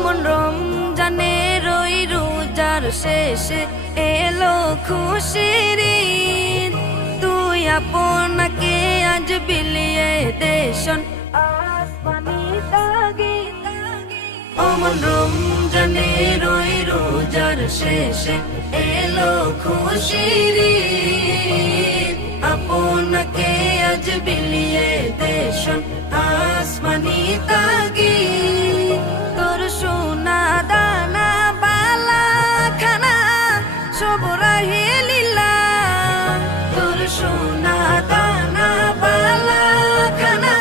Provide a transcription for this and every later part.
অমন রমজানের ওই রোজার শেষে এলো খুশির ঈদ। তুই আপনাকে আজ বিলিয়ে দেশন আসমানি তাগিদ। অমন রমজানের ওই রোজার শেষে এলো খুশির ঈদ। আপনাকে আজ বিলিয়ে দেশন আসমানি তাগিদ। তোর সোনা দানা বালা খানা সব রাহে লীলা। তোর সোনা দানা বালা খানা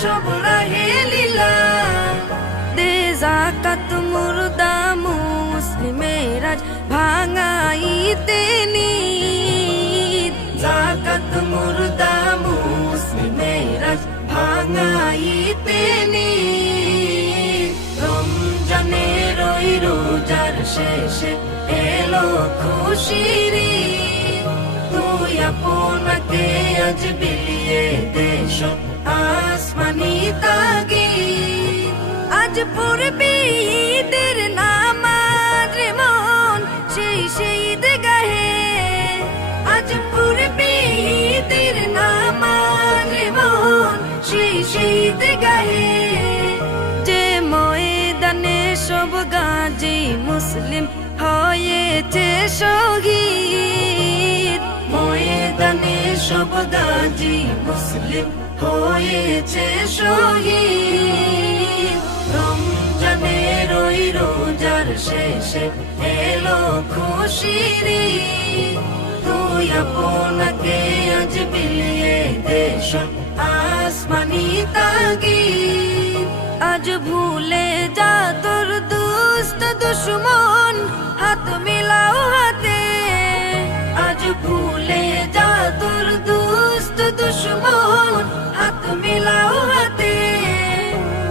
সব রাহে লীলা। দে যাকাত মুর্দা মুসলিমের আজ ভাঙাইতে নিদ। যাকাত মুর্দা মুসলিমের আজ ভাঙাইতে নিদ। রমজানের ওই রোজার শেষে এলো খুশির ঈদ। তুই আপনাকে আজ বিলিয়ে দেশন আসমানি তাগিদ। আজ পড়বি ঈদের নামাজ রে মন সেই ঈদগাহে। আজ পড়বি ঈদের নামাজ রে মন সেই ঈদগাহে। যে ময়দানে সব গাজী মুসলিম হয়েছে শহীদ। ময়দানে সব গাজী মুসলিম হয়েছে শহীদ। রমজানের ওই রোজার শেষে এলো খুশির ঈদ। তুই আপনাকে আজ বিলিয়ে দেশন আসমানি তাগিদ। আজ ভুলে যা তোর দুষ্ট দুশ্মন হাত মিলাও হাতে। আজ ভুলে যা তোর দুষ্ট দুশ্মন হাত মিলাও হাতে।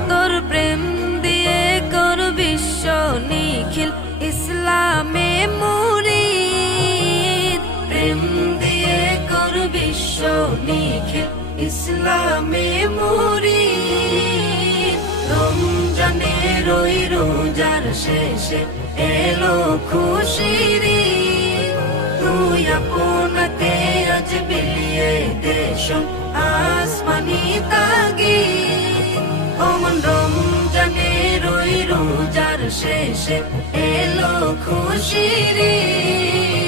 তোর প্রেম দিয়ে কর বিশ্ব নিখিল ইসলামে মুরিদ। প্রেম দিয়ে কর বিশ্ব নিখিল ইসলামে মুরিদ। রমজানের ওই রোজার শেষে এলো খুশির ঈদ। তুই আপনাকে আজ বিলিয়ে দেশন আসমানি তাগিদ। অমন রমজানের ওই রোজার শেষে এলো খুশির ঈদ।